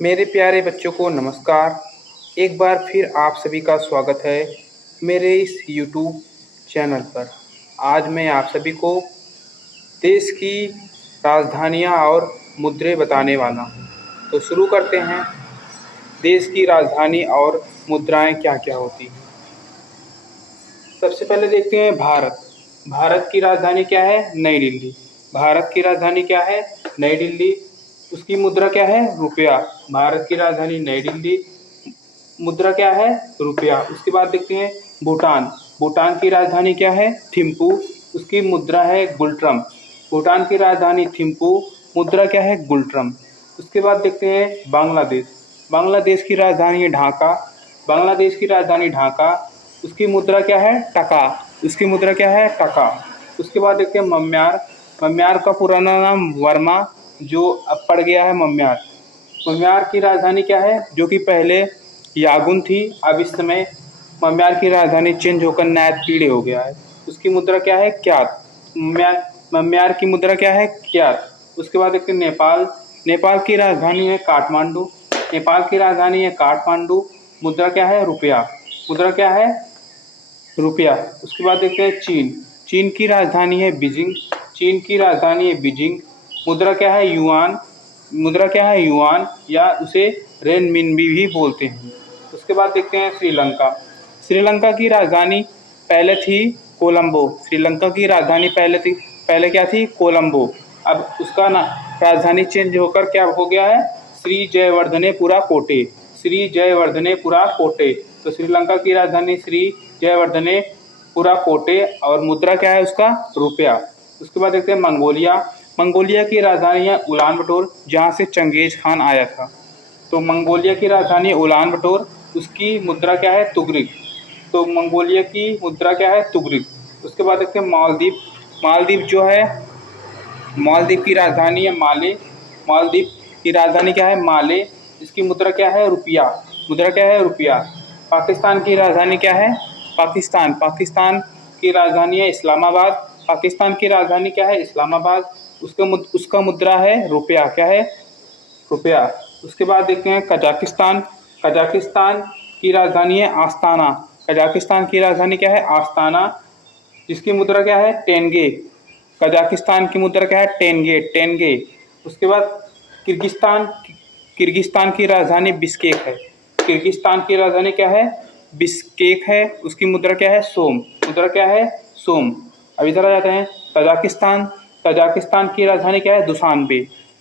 मेरे प्यारे बच्चों को नमस्कार। एक बार फिर आप सभी का स्वागत है मेरे इस यूट्यूब चैनल पर। आज मैं आप सभी को देश की राजधानियां और मुद्रे बताने वाला हूं। तो शुरू करते हैं। देश की राजधानी और मुद्राएं क्या क्या होती हैं। सबसे पहले देखते हैं भारत। भारत की राजधानी क्या है? नई दिल्ली। भारत की राजधानी क्या है? नई दिल्ली। उसकी मुद्रा क्या है? रुपया। भारत की राजधानी नई दिल्ली, मुद्रा क्या है? रुपया। उसके बाद देखते हैं भूटान। भूटान की राजधानी क्या है? थिम्पू। उसकी मुद्रा है गुलट्रम। भूटान की राजधानी थिम्पू, मुद्रा क्या है? गुलट्रम। उसके बाद देखते हैं बांग्लादेश। बांग्लादेश की राजधानी है ढाका। बांग्लादेश की राजधानी ढाका, उसकी मुद्रा क्या है? टका। उसकी मुद्रा क्या है? टका। उसके बाद देखते हैं मम्यार। मम्यार का पुराना नाम वर्मा, जो अब पड़ गया है मम्यार। मम्यार की राजधानी क्या है? जो कि पहले यागुन थी, अब इस समय मम्यार की राजधानी चेंज होकर नायतपीड़े हो गया है। उसकी मुद्रा क्या है? क्यात। मम्यार की मुद्रा क्या है? क्यात। उसके बाद देखते हैं नेपाल। नेपाल की राजधानी है काठमांडू। नेपाल की राजधानी है काठमांडू, मुद्रा क्या है? रुपया। मुद्रा क्या है? रुपया। उसके बाद देखते हैं चीन। चीन की राजधानी है बीजिंग। चीन की राजधानी है बीजिंग, मुद्रा क्या है? युआन। मुद्रा क्या है? युआन, या उसे रेनमिनबी भी बोलते हैं। उसके बाद देखते हैं श्रीलंका। श्रीलंका की राजधानी पहले थी कोलंबो। श्रीलंका की राजधानी पहले क्या थी? कोलंबो। अब उसका ना राजधानी चेंज होकर क्या हो गया है? श्री जयवर्धनेपुरा कोटे। श्री जयवर्धनेपुरा कोटे। तो श्रीलंका की राजधानी श्री जयवर्धनेपुरा कोटे, और मुद्रा क्या है उसका? रुपया। उसके बाद देखते हैं मंगोलिया। मंगोलिया की राजधानी है उलान बटोर, जहाँ से चंगेज खान आया था। तो मंगोलिया की राजधानी उलान बटोर, उसकी मुद्रा क्या है? तुगरिक। तो मंगोलिया की मुद्रा क्या है? तुगरिक। उसके बाद देखते हैं मालदीव। मालदीव जो है, मालदीव की राजधानी है माले। मालदीव की राजधानी क्या है? माले। इसकी मुद्रा क्या है? रुपया। मुद्रा क्या है? रुपया। पाकिस्तान की राजधानी क्या है? पाकिस्तान। पाकिस्तान की राजधानी है इस्लामाबाद। पाकिस्तान की राजधानी क्या है? इस्लामाबाद। उसका मुद्रा है रुपया। क्या है? रुपया। उसके बाद देखते हैं कजाकिस्तान। कजाकिस्तान की राजधानी है आस्ताना। कजाकिस्तान की राजधानी क्या है? आस्ताना। जिसकी मुद्रा क्या है? टेंगे। कजाकिस्तान की मुद्रा क्या है? टेंगे। टेंगे। उसके बाद किर्गिस्तान। किर्गिस्तान की राजधानी बिश्केक है। किर्गिस्तान की राजधानी क्या है? बिश्केक है। उसकी मुद्रा क्या है? सोम। मुद्रा क्या है? सोम। अब इधर आ जाते हैं तजाकिस्तान। तजाकिस्तान की राजधानी क्या है? दुशानबे।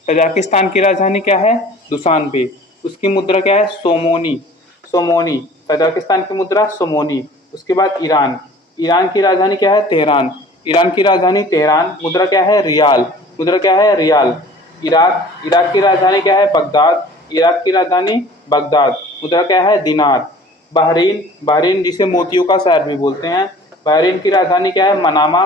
तजाकिस्तान की राजधानी क्या है? दुशानबे। उसकी मुद्रा क्या है? सोमोनी। सोमोनी। तजाकिस्तान की मुद्रा सोमोनी। उसके बाद ईरान। ईरान की राजधानी क्या है? तेहरान। ईरान की राजधानी तेहरान, मुद्रा क्या है? रियाल। मुद्रा क्या है? रियाल। इराक। इराक की राजधानी क्या है? बगदाद। इराक की राजधानी बगदाद, मुद्रा क्या है? दिनार। बहरीन। बहरीन जिसे मोतियों का शहर भी बोलते हैं। बहरीन की राजधानी क्या है? मनामा।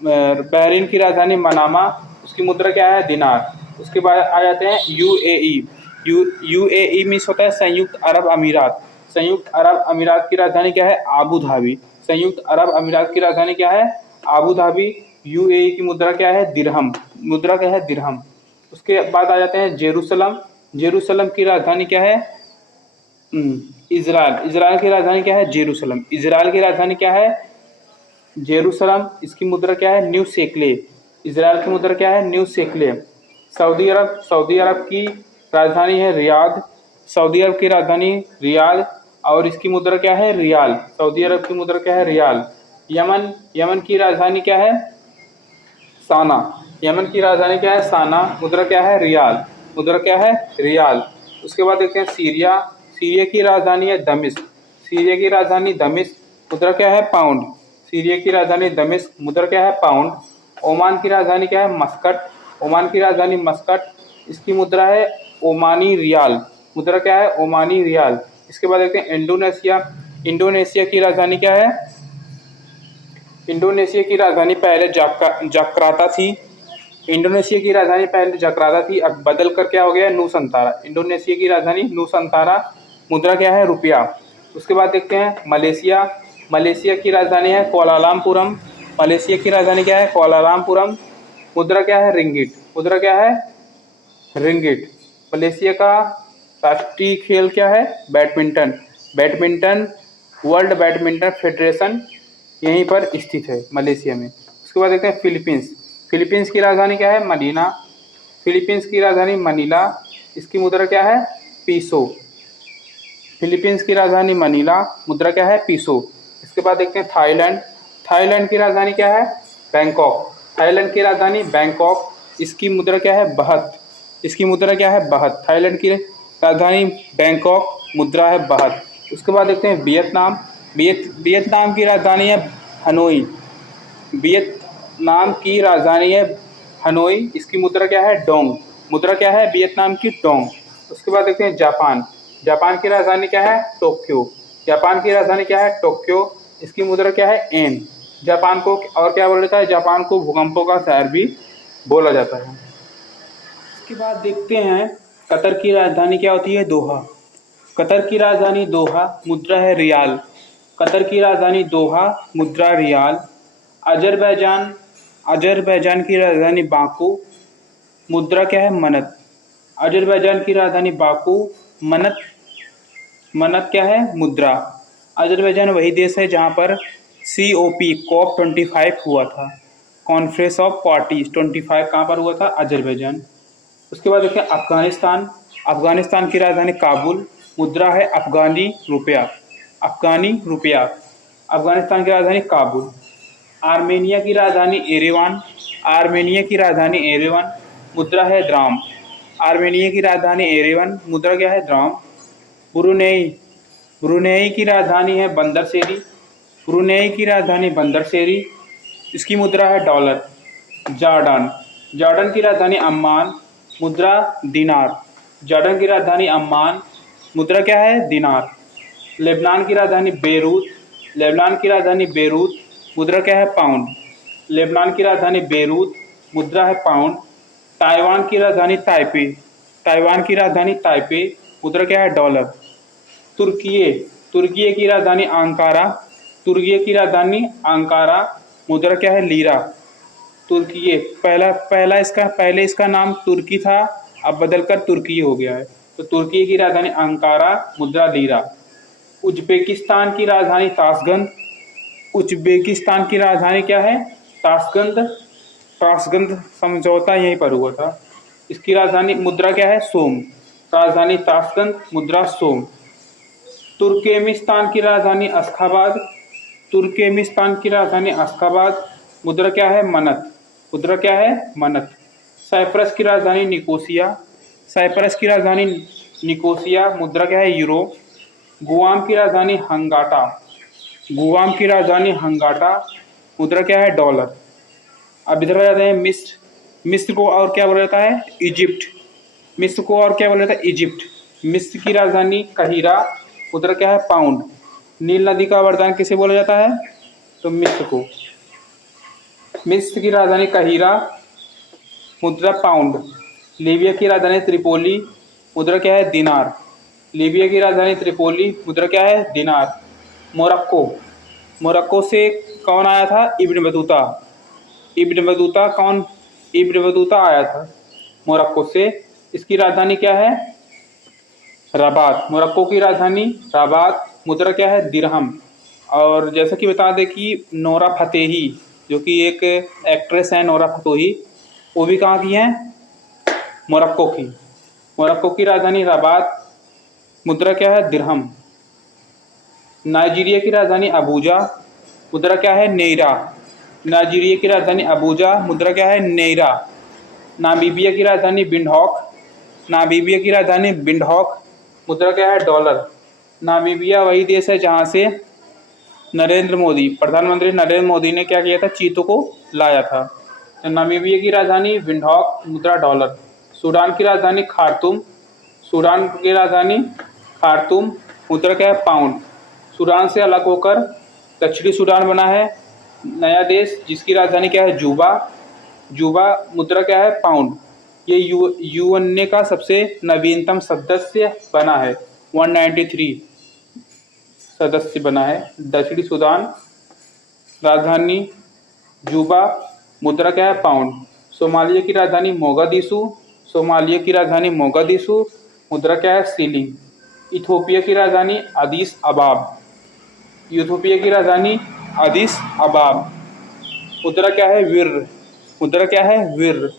बहरीन की राजधानी मनामा, उसकी मुद्रा क्या है? दिनार। उसके बाद आ जाते हैं यूएई। यूएई मीन्स होता है संयुक्त अरब अमीरात। संयुक्त अरब अमीरात की राजधानी क्या है? Abu Dhabi. संयुक्त अरब अमीरात की राजधानी क्या है? Abu Dhabi. यूएई की मुद्रा क्या है? दिरहम। मुद्रा क्या है? दिरहम। उसके बाद आ जाते हैं जेरूसलम। जेरूसलम की राजधानी क्या है? इजराइल। इजराइल की राजधानी क्या है? जेरूसलम। इजराइल की राजधानी क्या है? जेरूसलम। इसकी मुद्रा क्या है? न्यू शेकले। इजराइल की मुद्रा क्या है? न्यू शेकले। सऊदी अरब। सऊदी अरब की राजधानी है रियाद। सऊदी अरब की राजधानी रियाद, और इसकी मुद्रा क्या है? रियाल। सऊदी अरब की मुद्रा क्या है? रियाल। यमन। यमन की राजधानी क्या है? साना। यमन की राजधानी क्या है? साना। मुद्रा क्या है? रियाल। मुद्रा क्या है? रियाल। उसके बाद देखते हैं सीरिया। सीरिया की राजधानी है दमिश्क। सीरिया की राजधानी दमिश्क, मुद्रा क्या है? पाउंड। सीरिया की राजधानी दमिश्क, मुद्रा क्या है? पाउंड। ओमान की राजधानी क्या है? मस्कट। ओमान की राजधानी मस्कट, इसकी मुद्रा है ओमानी रियाल। मुद्रा क्या है? ओमानी रियाल। इसके बाद देखते हैं इंडोनेशिया। इंडोनेशिया की राजधानी क्या है? इंडोनेशिया की राजधानी पहले जकार्ता थी। इंडोनेशिया की राजधानी पहले जकार्ता थी, अब बदल कर क्या हो गया? नूसंतारा। इंडोनेशिया की राजधानी नूसंतारा, मुद्रा क्या है? रुपया। उसके बाद देखते हैं मलेशिया। मलेशिया की राजधानी है कोलालमपुरम। मलेशिया की राजधानी क्या है? कोलालमपुरम। मुद्रा क्या है? रिंगिट। मुद्रा क्या है? रिंगिट। मलेशिया का राष्ट्रीय खेल क्या है? Badminton. Badminton world badminton federation यहीं पर स्थित है, मलेशिया में। उसके बाद देखते हैं फिलीपींस। फिलीपींस की राजधानी क्या है? मनीला। फिलीपींस की राजधानी मनीला। इसकी मुद्रा क्या है? पीसो। फिलीपींस की राजधानी मनीला, मुद्रा क्या है? पीसो। इसके बाद देखते हैं थाईलैंड। थाईलैंड की राजधानी क्या है? बैंकॉक। थाईलैंड की राजधानी बैंकॉक। इसकी मुद्रा क्या है? बहत। इसकी मुद्रा क्या है? बहत। थाईलैंड की राजधानी बैंकॉक, मुद्रा है बहत। उसके बाद देखते हैं वियतनाम। वियतनाम की राजधानी है हनोई। वियतनाम की राजधानी है हनोई। इसकी मुद्रा क्या है? डोंग। मुद्रा क्या है वियतनाम की? डोंग। उसके बाद देखते हैं जापान। जापान की राजधानी क्या है? टोक्यो। जापान की राजधानी क्या है? टोक्यो। इसकी मुद्रा क्या है? एन। जापान को और क्या बोला जाता है? जापान को भूकंपों का शहर भी बोला जाता है। इसके बाद देखते हैं कतर की राजधानी क्या होती है? दोहा। कतर की राजधानी दोहा, मुद्रा है रियाल। कतर की राजधानी दोहा, मुद्रा रियाल। अजरबैजान। अजरबैजान की राजधानी बाकू, मुद्रा क्या है? मनत। अजरबैजान की राजधानी बाकू, मनत। मनत क्या है? मुद्रा। अजरबैजान वही देश है जहाँ पर COP COP25 हुआ था, कॉन्फ्रेंस ऑफ पार्टीज 25 कहाँ पर हुआ था? अजरबैजान। उसके बाद देखिए अफगानिस्तान। अफगानिस्तान की राजधानी काबुल, मुद्रा है अफगानी रुपया। अफगानी रुपया। अफगानिस्तान की राजधानी काबुल। आर्मेनिया की राजधानी एरेवान। आर्मेनिया की राजधानी एरेवान, मुद्रा है द्राम। आर्मेनिया की राजधानी एरेवान, मुद्रा क्या है? द्राम। ब्रुनेई। ब्रुनेई की राजधानी है बंदरसेरी। ब्रुनेई की राजधानी बंदरसेरी। इसकी मुद्रा है डॉलर। जॉर्डन। जॉर्डन की राजधानी अम्मान, मुद्रा दिनार। जॉर्डन की राजधानी अम्मान, मुद्रा क्या है? दिनार। लेबनान की राजधानी बेरूत। लेबनान की राजधानी बेरूत, मुद्रा क्या है? पाउंड। लेबनान की राजधानी बेरूत, मुद्रा है पाउंड। ताइवान की राजधानी ताइपे। ताइवान की राजधानी ताइपे, मुद्रा क्या है? डॉलर। तुर्की। तुर्की की राजधानी अंकारा। तुर्की की राजधानी अंकारा, मुद्रा क्या है? लीरा। तुर्की पहले इसका नाम तुर्की था, अब बदलकर तुर्की हो गया है। तो तुर्की की राजधानी अंकारा, मुद्रा लीरा। उज्बेकिस्तान की राजधानी ताशकंद। उज्बेकिस्तान की राजधानी क्या है? ताशकंद। ताशकंद समझौता यहीं पर हुआ था। इसकी राजधानी मुद्रा क्या है? सोम। राजधानी ताशकंद, मुद्रा सोम। तुर्कमेनिस्तान की राजधानी अशखाबाद। तुर्कमेनिस्तान की राजधानी अशखाबाद, मुद्रा क्या है? मनत। मुद्रा क्या है? मनत। साइप्रस की राजधानी निकोसिया। साइप्रस की राजधानी निकोसिया, मुद्रा क्या है? यूरो। गुआम की राजधानी हंगाटा। गुआम की राजधानी हंगाटा, मुद्रा क्या है? डॉलर। अब इधर आ जाते हैं मिस्र। मिस्र को और क्या बोला जाता है? इजिप्ट। मिस्र को और क्या बोला जाता है? इजिप्ट। मिस्र की राजधानी कहिरा, मुद्रा क्या है? पाउंड। नील नदी का वरदान किसे बोला जाता है? तो मिस्र को। मिस्र की राजधानी कहिरा, मुद्रा पाउंड। लीबिया की राजधानी त्रिपोली, मुद्रा क्या है? दिनार। लीबिया की राजधानी त्रिपोली, मुद्रा क्या है? दिनार। मोरक्को। मोरक्को से कौन आया था? Ibn Battuta. इब्न बतूता कौन? इब्न बतूता आया था मोरक्को से। इसकी राजधानी क्या है? रबात। मोरक्को की राजधानी रबात, मुद्रा क्या है? दिरहम। और जैसा कि बता दें कि नोरा फतेही, जो कि एक एक्ट्रेस है नोरा फतेही, वो भी कहाँ की हैं? मोरक्को की। मोरक्को की राजधानी रबात, मुद्रा क्या है? दिरहम। नाइजीरिया की राजधानी अबूजा, मुद्रा क्या है? नेयरा। नाइजीरिया की राजधानी अबूजा, मुद्रा क्या है? नेयरा। नामीबिया की राजधानी विंडहॉक। नामीबिया की राजधानी विंडहॉक, मुद्रा क्या है? डॉलर। नामीबिया वही देश है जहाँ से प्रधानमंत्री नरेंद्र मोदी ने क्या किया था? चीतों को लाया था। तो नामीबिया की राजधानी विंडहॉक, मुद्रा डॉलर। सूडान की राजधानी खार्तूम। सूडान की राजधानी खार्तूम, मुद्रा क्या है? पाउंड। सूडान से अलग होकर दक्षिणी सूडान बना है नया देश, जिसकी राजधानी क्या है? जूबा। जूबा, मुद्रा क्या है? पाउंड। ये यूएनए का सबसे नवीनतम सदस्य बना है, 193 सदस्य बना है। दक्षिणी सूडान, राजधानी जूबा, मुद्रा क्या है? पाउंड। सोमालिया की राजधानी मोगादिशु। सोमालिया की राजधानी मोगादिशु, मुद्रा क्या है? सीलिंग। इथोपिया की राजधानी अदीस अबाब। इथोपिया की राजधानी अदीस अबाब। मुद्रा क्या है? विर्र। मुद्रा क्या है? विर्र।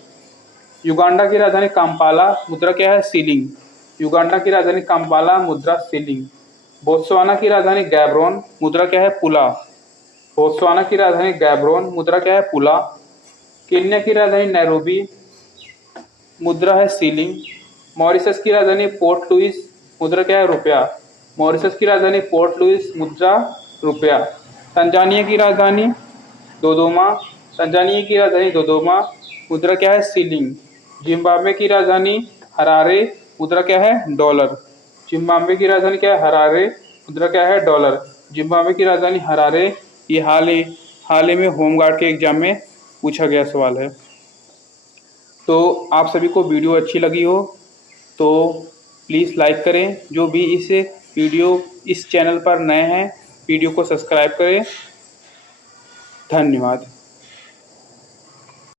युगांडा की राजधानी काम्पाला। मुद्रा क्या है? सीलिंग। युगांडा की राजधानी काम्पाला, मुद्रा सीलिंग। बोत्सवाना की राजधानी गैब्रोन। मुद्रा क्या है? पुला। बोत्सवाना की राजधानी गैब्रोन, मुद्रा क्या है? पुला। केन्या की राजधानी नैरोबी, मुद्रा है सीलिंग। मॉरिशस की राजधानी पोर्ट लुइस, मुद्रा क्या है? रुपया। मॉरिशस की राजधानी पोर्ट लुइस, मुद्रा रुपया। तंजानिया की राजधानी दोदोमा। तंजानिया की राजधानी दोदोमा, मुद्रा क्या है? सीलिंग। जिम्बाब्वे की राजधानी हरारे, मुद्रा क्या है? डॉलर। जिम्बाब्वे की राजधानी क्या है? हरारे, मुद्रा क्या है? डॉलर। जिम्बाब्वे की राजधानी हरारे। ये हाल ही में होमगार्ड के एग्जाम में पूछा गया सवाल है। तो आप सभी को वीडियो अच्छी लगी हो तो प्लीज़ लाइक करें। जो भी इस चैनल पर नए हैं, वीडियो को सब्सक्राइब करें। धन्यवाद।